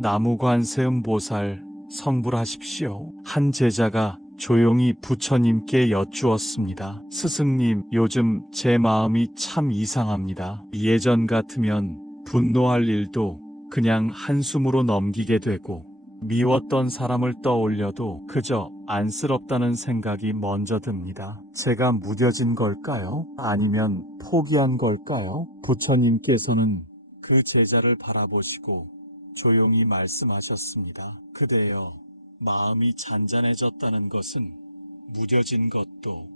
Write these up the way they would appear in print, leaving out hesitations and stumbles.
나무관세음보살 성불하십시오. 한 제자가 조용히 부처님께 여쭈었습니다. 스승님, 요즘 제 마음이 참 이상합니다. 예전 같으면 분노할 일도 그냥 한숨으로 넘기게 되고 미웠던 사람을 떠올려도 그저 안쓰럽다는 생각이 먼저 듭니다. 제가 무뎌진 걸까요? 아니면 포기한 걸까요? 부처님께서는 그 제자를 바라보시고 조용히 말씀하셨습니다. 그대여, 마음이 잔잔해졌다는 것은 무뎌진 것도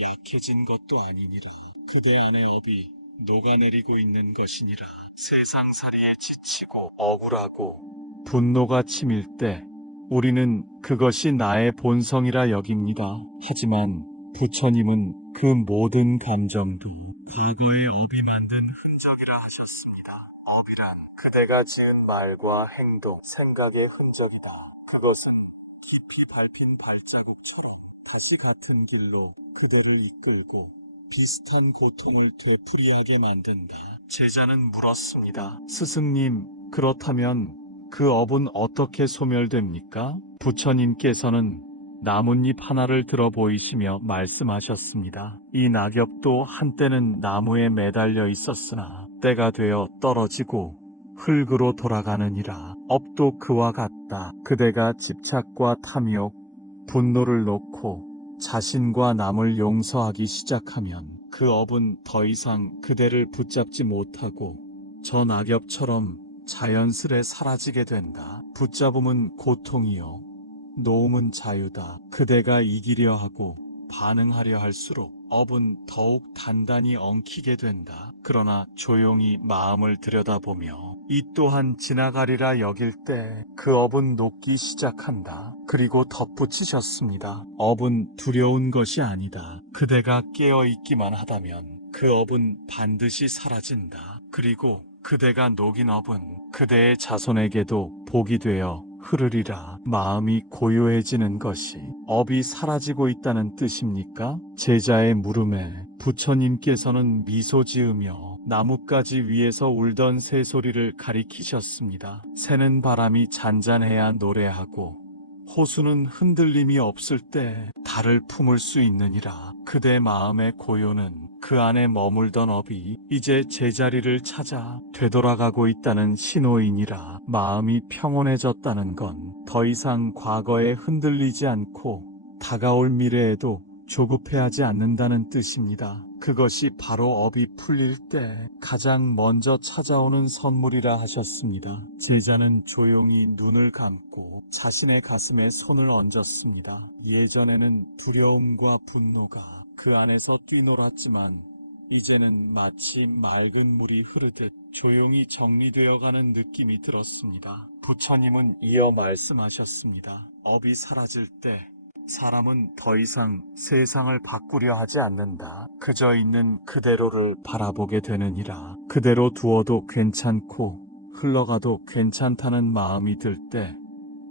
약해진 것도 아니니라. 그대 안의 업이 녹아내리고 있는 것이니라. 세상살이에 지치고 억울하고 분노가 치밀 때 우리는 그것이 나의 본성이라 여깁니다. 하지만 부처님은 그 모든 감정도 과거의 업이 만든 흔적이라 하셨습니다. 업이란 그대가 지은 말과 행동, 생각의 흔적이다. 그것은 깊이 밟힌 발자국처럼 다시 같은 길로 그대를 이끌고 비슷한 고통을 되풀이하게 만든다. 제자는 물었습니다. 스승님, 그렇다면 그 업은 어떻게 소멸됩니까? 부처님께서는 나뭇잎 하나를 들어 보이시며 말씀하셨습니다. 이 낙엽도 한때는 나무에 매달려 있었으나 때가 되어 떨어지고 흙으로 돌아가느니라. 업도 그와 같다. 그대가 집착과 탐욕, 분노를 놓고 자신과 남을 용서하기 시작하면 그 업은 더 이상 그대를 붙잡지 못하고 저 낙엽처럼 자연스레 사라지게 된다. 붙잡음은 고통이요, 놓음은 자유다. 그대가 이기려 하고 반응하려 할수록 업은 더욱 단단히 엉키게 된다. 그러나 조용히 마음을 들여다보며 이 또한 지나가리라 여길 때 그 업은 녹기 시작한다. 그리고 덧붙이셨습니다. 업은 두려운 것이 아니다. 그대가 깨어있기만 하다면 그 업은 반드시 사라진다. 그리고 그대가 녹인 업은 그대의 자손에게도 복이 되어 흐르리라. 마음이 고요해지는 것이 업이 사라지고 있다는 뜻입니까? 제자의 물음에 부처님께서는 미소 지으며 나뭇가지 위에서 울던 새소리를 가리키셨습니다. 새는 바람이 잔잔해야 노래하고 호수는 흔들림이 없을 때 달을 품을 수 있느니라. 그대 마음의 고요는 그 안에 머물던 업이 이제 제자리를 찾아 되돌아가고 있다는 신호이니라. 마음이 평온해졌다는 건 더 이상 과거에 흔들리지 않고 다가올 미래에도 조급해하지 않는다는 뜻입니다. 그것이 바로 업이 풀릴 때 가장 먼저 찾아오는 선물이라 하셨습니다. 제자는 조용히 눈을 감고 자신의 가슴에 손을 얹었습니다. 예전에는 두려움과 분노가 그 안에서 뛰놀았지만 이제는 마치 맑은 물이 흐르듯 조용히 정리되어가는 느낌이 들었습니다. 부처님은 이어 말씀하셨습니다. 업이 사라질 때 사람은 더 이상 세상을 바꾸려 하지 않는다. 그저 있는 그대로를 바라보게 되느니라. 그대로 두어도 괜찮고 흘러가도 괜찮다는 마음이 들 때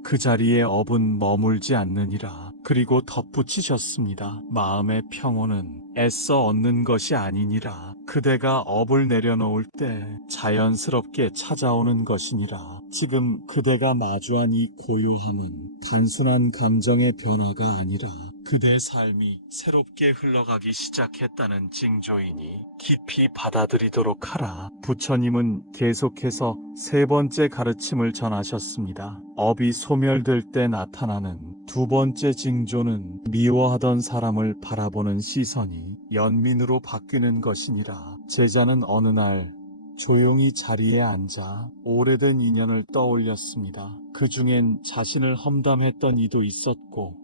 그 자리에 업은 머물지 않느니라. 그리고 덧붙이셨습니다. 마음의 평온은 애써 얻는 것이 아니니라. 그대가 업을 내려놓을 때 자연스럽게 찾아오는 것이니라. 지금 그대가 마주한 이 고요함은 단순한 감정의 변화가 아니라 그대의 삶이 새롭게 흘러가기 시작했다는 징조이니 깊이 받아들이도록 하라. 부처님은 계속해서 세 번째 가르침을 전하셨습니다. 업이 소멸될 때 나타나는 두 번째 징조는 미워하던 사람을 바라보는 시선이 연민으로 바뀌는 것이니라. 제자는 어느 날 조용히 자리에 앉아 오래된 인연을 떠올렸습니다. 그 중엔 자신을 험담했던 이도 있었고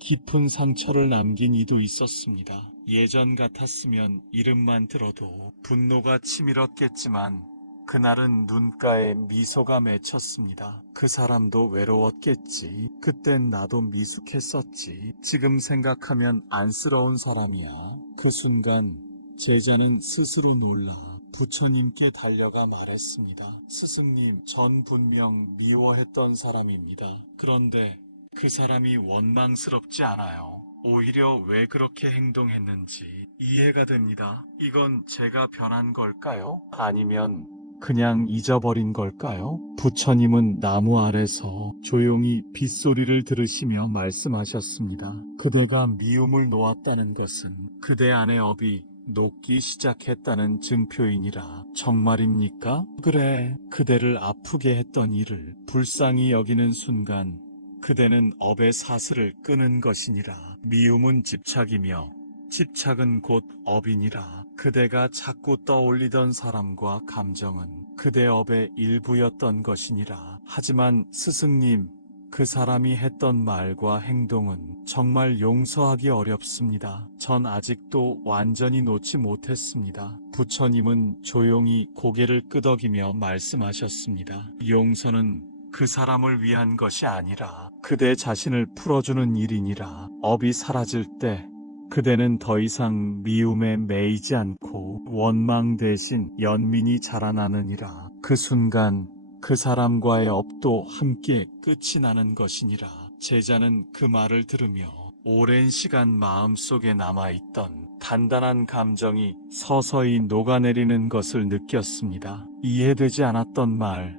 깊은 상처를 남긴 이도 있었습니다. 예전 같았으면 이름만 들어도 분노가 치밀었겠지만 그날은 눈가에 미소가 맺혔습니다. 그 사람도 외로웠겠지. 그땐 나도 미숙했었지. 지금 생각하면 안쓰러운 사람이야. 그 순간 제자는 스스로 놀라 부처님께 달려가 말했습니다. 스승님, 전 분명 미워했던 사람입니다. 그런데 그 사람이 원망스럽지 않아요. 오히려 왜 그렇게 행동했는지 이해가 됩니다. 이건 제가 변한 걸까요? 아니면 그냥 잊어버린 걸까요? 부처님은 나무 아래서 조용히 빗소리를 들으시며 말씀하셨습니다. 그대가 미움을 놓았다는 것은 그대 안의 업이 녹기 시작했다는 증표이니라. 정말입니까? 그래, 그대를 아프게 했던 일을 불쌍히 여기는 순간 그대는 업의 사슬을 끄는 것이니라. 미움은 집착이며 집착은 곧 업이니라. 그대가 자꾸 떠올리던 사람과 감정은 그대 업의 일부였던 것이니라. 하지만 스승님, 그 사람이 했던 말과 행동은 정말 용서하기 어렵습니다. 전 아직도 완전히 놓지 못했습니다. 부처님은 조용히 고개를 끄덕이며 말씀하셨습니다. 용서는 그 사람을 위한 것이 아니라 그대 자신을 풀어주는 일이니라. 업이 사라질 때 그대는 더 이상 미움에 매이지 않고 원망 대신 연민이 자라나느니라. 그 순간 그 사람과의 업도 함께 끝이 나는 것이니라. 제자는 그 말을 들으며 오랜 시간 마음속에 남아있던 단단한 감정이 서서히 녹아내리는 것을 느꼈습니다. 이해되지 않았던 말,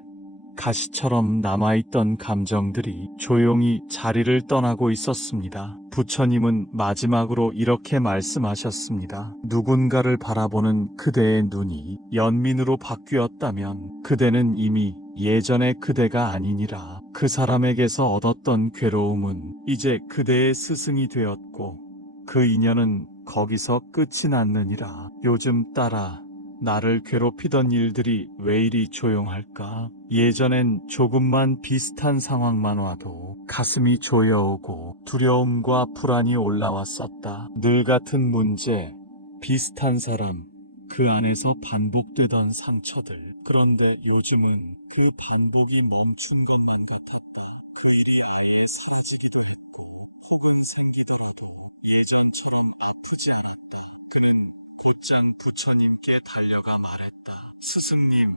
가시처럼 남아있던 감정들이 조용히 자리를 떠나고 있었습니다. 부처님은 마지막으로 이렇게 말씀하셨습니다. 누군가를 바라보는 그대의 눈이 연민으로 바뀌었다면 그대는 이미 예전의 그대가 아니니라. 그 사람에게서 얻었던 괴로움은 이제 그대의 스승이 되었고 그 인연은 거기서 끝이 났느니라. 요즘 따라 나를 괴롭히던 일들이 왜 이리 조용할까? 예전엔 조금만 비슷한 상황만 와도 가슴이 조여오고 두려움과 불안이 올라왔었다. 늘 같은 문제, 비슷한 사람, 그 안에서 반복되던 상처들. 그런데 요즘은 그 반복이 멈춘 것만 같았다. 그 일이 아예 사라지기도 했고 혹은 생기더라도 예전처럼 아프지 않았다. 그는 곧장 부처님께 달려가 말했다. 스승님,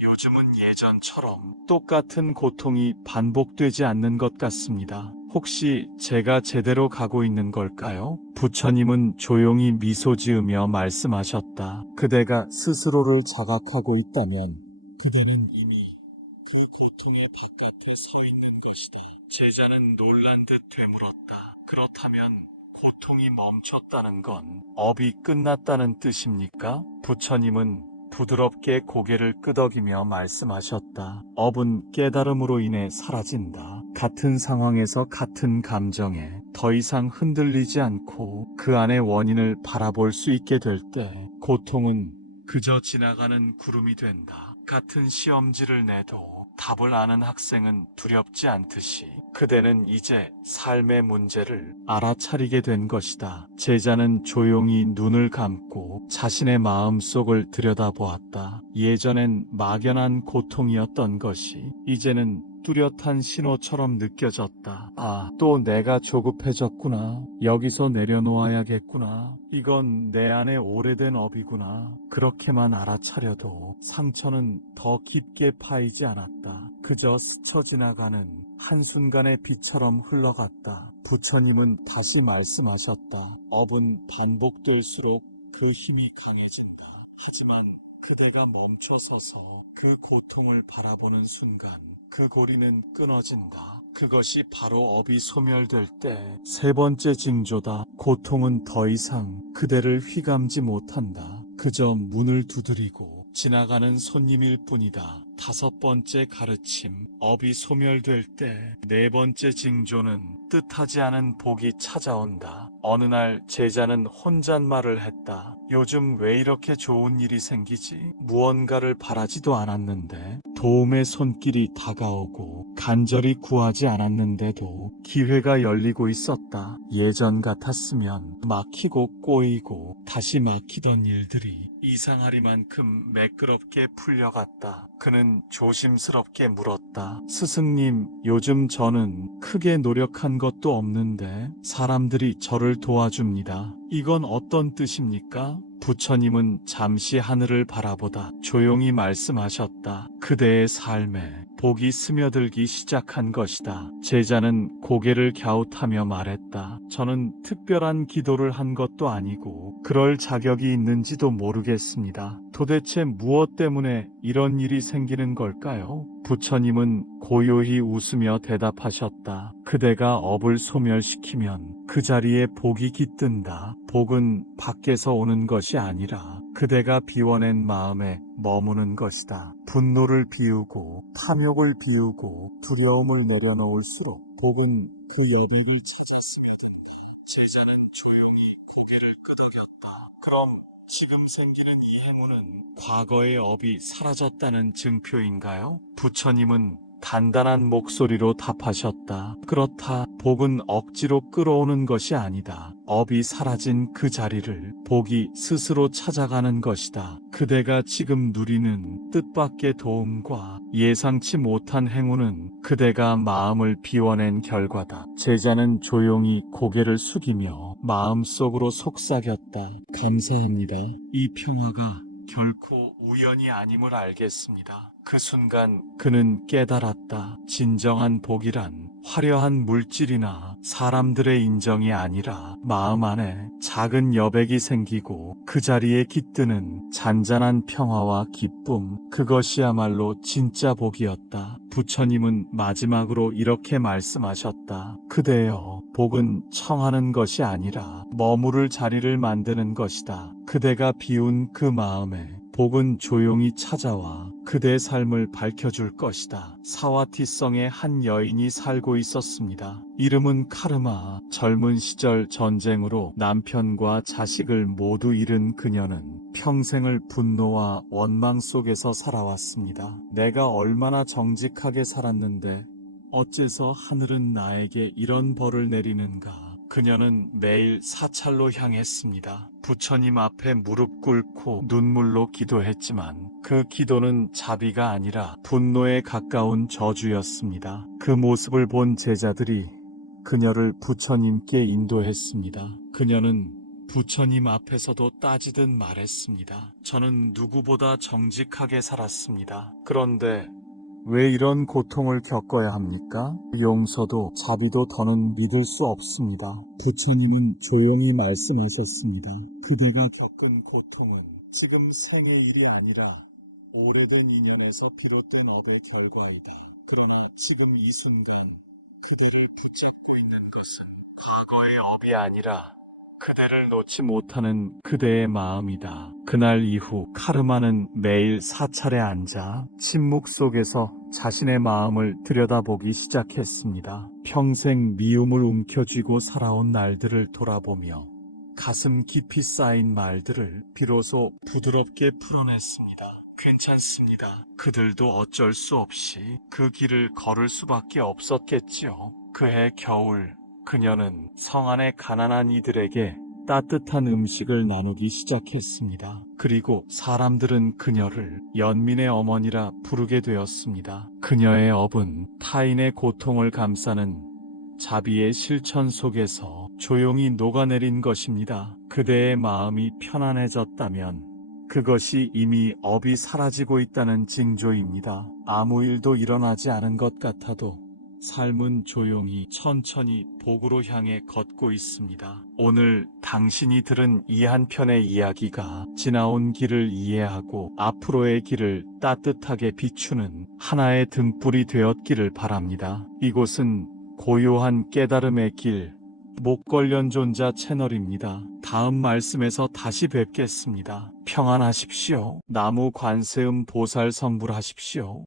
요즘은 예전처럼 똑같은 고통이 반복되지 않는 것 같습니다. 혹시 제가 제대로 가고 있는 걸까요? 부처님은 조용히 미소 지으며 말씀하셨다. 그대가 스스로를 자각하고 있다면 그대는 이미 그 고통의 바깥에 서 있는 것이다. 제자는 놀란 듯 되물었다. 그렇다면 고통이 멈췄다는 건 업이 끝났다는 뜻입니까? 부처님은 부드럽게 고개를 끄덕이며 말씀하셨다. 업은 깨달음으로 인해 사라진다. 같은 상황에서 같은 감정에 더 이상 흔들리지 않고 그 안의 원인을 바라볼 수 있게 될 때 고통은 그저 지나가는 구름이 된다. 같은 시험지를 내도 답을 아는 학생은 두렵지 않듯이 그대는 이제 삶의 문제를 알아차리게 된 것이다. 제자는 조용히 눈을 감고 자신의 마음속을 들여다보았다. 예전엔 막연한 고통이었던 것이 이제는 뚜렷한 신호처럼 느껴졌다. 아, 또 내가 조급해졌구나. 여기서 내려놓아야겠구나. 이건 내 안에 오래된 업이구나. 그렇게만 알아차려도 상처는 더 깊게 파이지 않았다. 그저 스쳐 지나가는 한순간의 빛처럼 흘러갔다. 부처님은 다시 말씀하셨다. 업은 반복될수록 그 힘이 강해진다. 하지만 그대가 멈춰서서 그 고통을 바라보는 순간 그 고리는 끊어진다. 그것이 바로 업이 소멸될 때 세 번째 징조다. 고통은 더 이상 그대를 휘감지 못한다. 그저 문을 두드리고 지나가는 손님일 뿐이다. 다섯 번째 가르침, 업이 소멸될 때 네 번째 징조는 뜻하지 않은 복이 찾아온다. 어느 날 제자는 혼잣말을 했다. 요즘 왜 이렇게 좋은 일이 생기지? 무언가를 바라지도 않았는데 도움의 손길이 다가오고 간절히 구하지 않았는데도 기회가 열리고 있었다. 예전 같았으면 막히고 꼬이고 다시 막히던 일들이 이상하리만큼 매끄럽게 풀려갔다. 그는 조심스럽게 물었다. 스승님, 요즘 저는 크게 노력한 것도 없는데 사람들이 저를 도와줍니다. 이건 어떤 뜻입니까? 부처님은 잠시 하늘을 바라보다 조용히 말씀하셨다. 그대의 삶에 복이 스며들기 시작한 것이다. 제자는 고개를 갸웃하며 말했다. 저는 특별한 기도를 한 것도 아니고 그럴 자격이 있는지도 모르겠습니다. 도대체 무엇 때문에 이런 일이 생기는 걸까요? 부처님은 고요히 웃으며 대답하셨다. 그대가 업을 소멸시키면 그 자리에 복이 깃든다. 복은 밖에서 오는 것이 아니라 그대가 비워낸 마음에 머무는 것이다. 분노를 비우고 탐욕을 비우고 두려움을 내려놓을수록 복은 그 여백을 찾아 스며든다. 제자는 조용히 고개를 끄덕였다. 그럼 지금 생기는 이 행운은 과거의 업이 사라졌다는 증표인가요? 부처님은 단단한 목소리로 답하셨다. 그렇다. 복은 억지로 끌어오는 것이 아니다. 업이 사라진 그 자리를 복이 스스로 찾아가는 것이다. 그대가 지금 누리는 뜻밖의 도움과 예상치 못한 행운은 그대가 마음을 비워낸 결과다. 제자는 조용히 고개를 숙이며 마음속으로 속삭였다. 감사합니다. 이 평화가 결코 우연이 아님을 알겠습니다. 그 순간 그는 깨달았다. 진정한 복이란 화려한 물질이나 사람들의 인정이 아니라 마음 안에 작은 여백이 생기고 그 자리에 깃드는 잔잔한 평화와 기쁨, 그것이야말로 진짜 복이었다. 부처님은 마지막으로 이렇게 말씀하셨다. 그대여, 복은 청하는 것이 아니라 머무를 자리를 만드는 것이다. 그대가 비운 그 마음에 복은 조용히 찾아와 그대의 삶을 밝혀줄 것이다. 사와티성에 한 여인이 살고 있었습니다. 이름은 카르마. 젊은 시절 전쟁으로 남편과 자식을 모두 잃은 그녀는 평생을 분노와 원망 속에서 살아왔습니다. 내가 얼마나 정직하게 살았는데 어째서 하늘은 나에게 이런 벌을 내리는가. 그녀는 매일 사찰로 향했습니다. 부처님 앞에 무릎 꿇고 눈물로 기도했지만 그 기도는 자비가 아니라 분노에 가까운 저주였습니다. 그 모습을 본 제자들이 그녀를 부처님께 인도했습니다. 그녀는 부처님 앞에서도 따지듯 말했습니다. 저는 누구보다 정직하게 살았습니다. 그런데 왜 이런 고통을 겪어야 합니까? 용서도 자비도 더는 믿을 수 없습니다. 부처님은 조용히 말씀하셨습니다. 그대가 겪은 고통은 지금 생의 일이 아니라 오래된 인연에서 비롯된 업의 결과이다. 그러나 지금 이 순간 그대를 붙잡고 있는 것은 과거의 업이 아니라 그대를 놓지 못하는 그대의 마음이다. 그날 이후 카르마는 매일 사찰에 앉아 침묵 속에서 자신의 마음을 들여다보기 시작했습니다. 평생 미움을 움켜쥐고 살아온 날들을 돌아보며 가슴 깊이 쌓인 말들을 비로소 부드럽게 풀어냈습니다. 괜찮습니다. 그들도 어쩔 수 없이 그 길을 걸을 수밖에 없었겠지요. 그해 겨울 그녀는 성 안의 가난한 이들에게 따뜻한 음식을 나누기 시작했습니다. 그리고 사람들은 그녀를 연민의 어머니라 부르게 되었습니다. 그녀의 업은 타인의 고통을 감싸는 자비의 실천 속에서 조용히 녹아내린 것입니다. 그대의 마음이 편안해졌다면 그것이 이미 업이 사라지고 있다는 징조입니다. 아무 일도 일어나지 않은 것 같아도 삶은 조용히 천천히 복으로 향해 걷고 있습니다. 오늘 당신이 들은 이 한 편의 이야기가 지나온 길을 이해하고 앞으로의 길을 따뜻하게 비추는 하나의 등불이 되었기를 바랍니다. 이곳은 고요한 깨달음의 길, 목걸연존자 채널입니다. 다음 말씀에서 다시 뵙겠습니다. 평안하십시오. 나무 관세음 보살 성불하십시오.